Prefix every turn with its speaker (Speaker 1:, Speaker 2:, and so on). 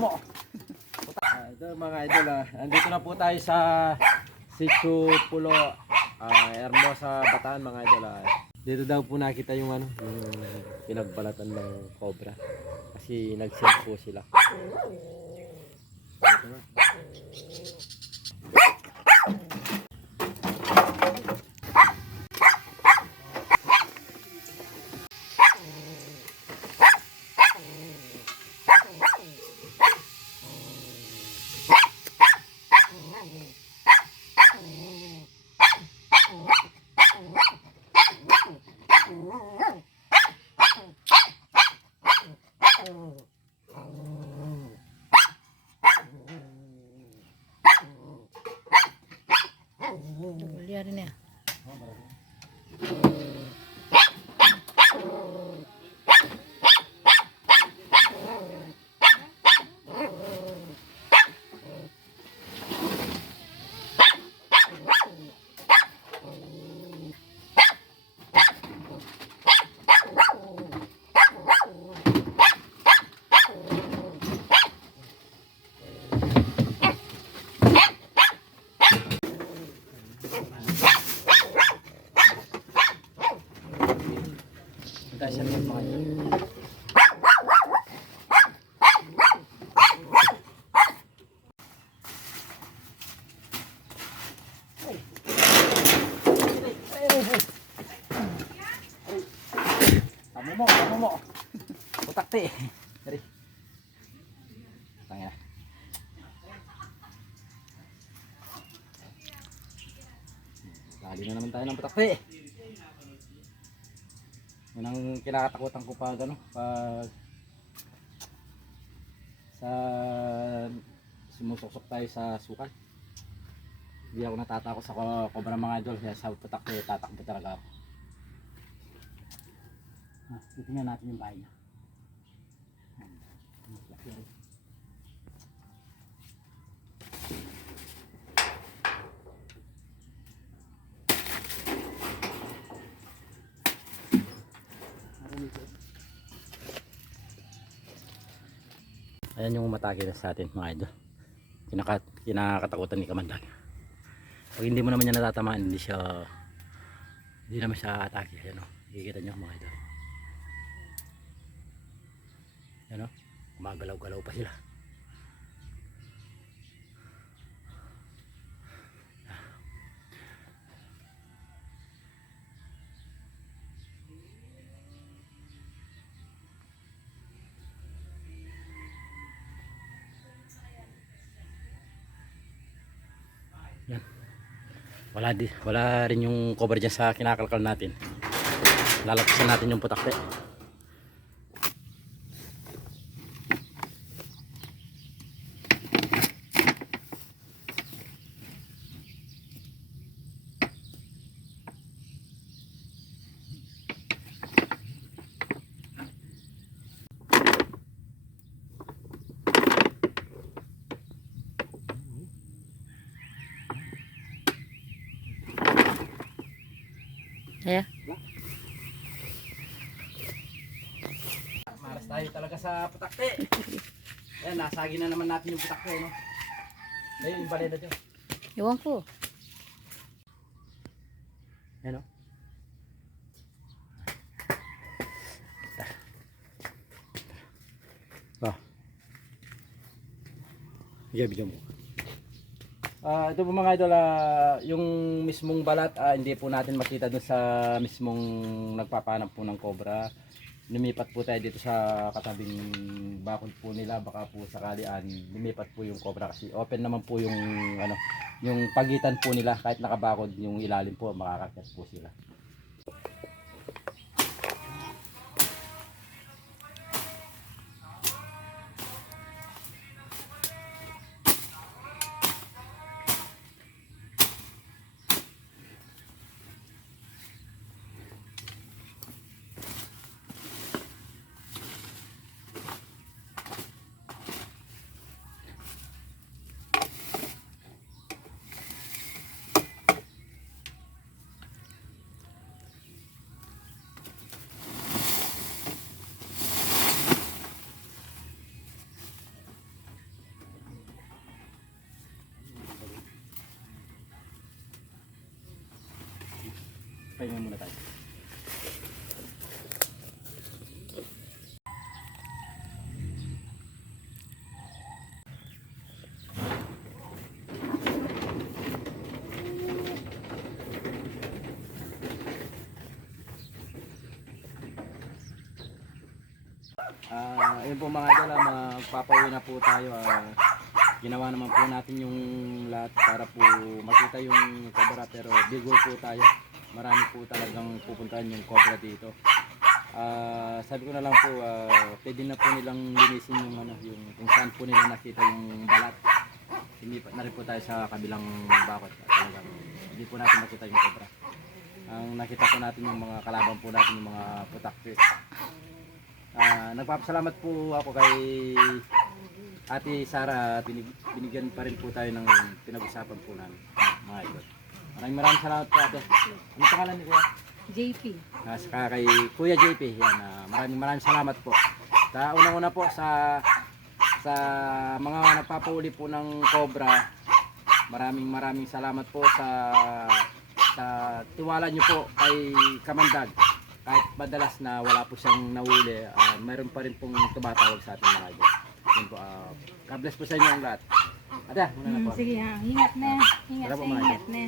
Speaker 1: mo. Ah, ito mga idol ah. Andito na po tayo sa Sitio Pulo ah, Hermosa Bataan mga idol ah. Dito daw po nakita yung ano, yung pinagbalatan ng cobra. Kasi nag-send po sila. Dito na.
Speaker 2: Boleh hari ni.
Speaker 1: Tayo sa mga idol. Tamo mo, tamo mo. Putakte. Dari. Tangina. Lagi na naman tayo ng putakte. Yun ang kinakatakutan ko pag ano, pag sa sumusuksok tayo sa sukal. Hindi ako natatakot sa kobra mga idol, kaya sa putak ko tatakbo talaga ako. Ah, titingnan natin yung bahay niya. Ayan yung umatake na sa atin mga idol. Kinaka, kinakatakutan ni Kamandag. Pag hindi mo naman niya natatamaan, hindi siya hindi naman siya atake. Ayan o. Kikita nyo mga idol. Ayan o. Gumagalaw-galaw pa sila. Wala, di, wala rin yung cover dyan sa kinakalkal natin. Lalapisan natin yung putakte.
Speaker 2: Ya.
Speaker 1: Maras tayo talaga sa putakte. Ayan, nasagi na naman natin yung putakte. No? Ayun, yung baleda dyan.
Speaker 2: Iwan ko.
Speaker 1: Ayan o. Oh. Sige, bigyan mo. Ah, ito po mga idol, ah, yung mismong balat, ah, hindi po natin makita dun sa mismong nagpapanap po ng cobra. Lumipat po tayo dito sa katabing bakod po nila, baka po sakalian lumipat po yung cobra kasi open naman po yung ano, yung pagitan po nila kahit nakabakod yung ilalim po makakakyat po sila. Pahinga muna tayo. Ah, ayun po mga idol, ah, magpapauwi na po tayo. ah. ginawa naman po natin yung lahat para po makita yung cobra pero bigol po tayo. Marami po talagang pupuntahan yung cobra dito. Ah, sabi ko na lang po, ah, pwede na po nilang linisin yung ano, yung kung saan po nila nakita yung balat. Hindi pa na rin po tayo sa kabilang bakot. Talagang hindi po natin makita yung cobra. Ang nakita po natin yung mga kalaban po natin yung mga putak fish. Ah, nagpapasalamat po ako kay Ate Sara, binig, binigyan pa rin po tayo ng pinag-usapan po namin, mga idol. Maraming maraming salamat po ate. Ano pangalan ni Kuya?
Speaker 2: JP.
Speaker 1: Ah, saka kay Kuya JP, yan, ah, maraming maraming salamat po. Sa unang-una po sa sa mga nagpapauli po ng Cobra, maraming maraming salamat po sa sa tiwala niyo po kay Kamandag. Kahit madalas na wala po siyang nahuli, ah, mayroon pa rin pong tumatawag sa ating mga. Yun po, ah, God bless po sa inyo ang lahat. Ada, muna na po.
Speaker 3: sige ha, ingat na. Ingat
Speaker 1: Tara po,
Speaker 3: ingat na.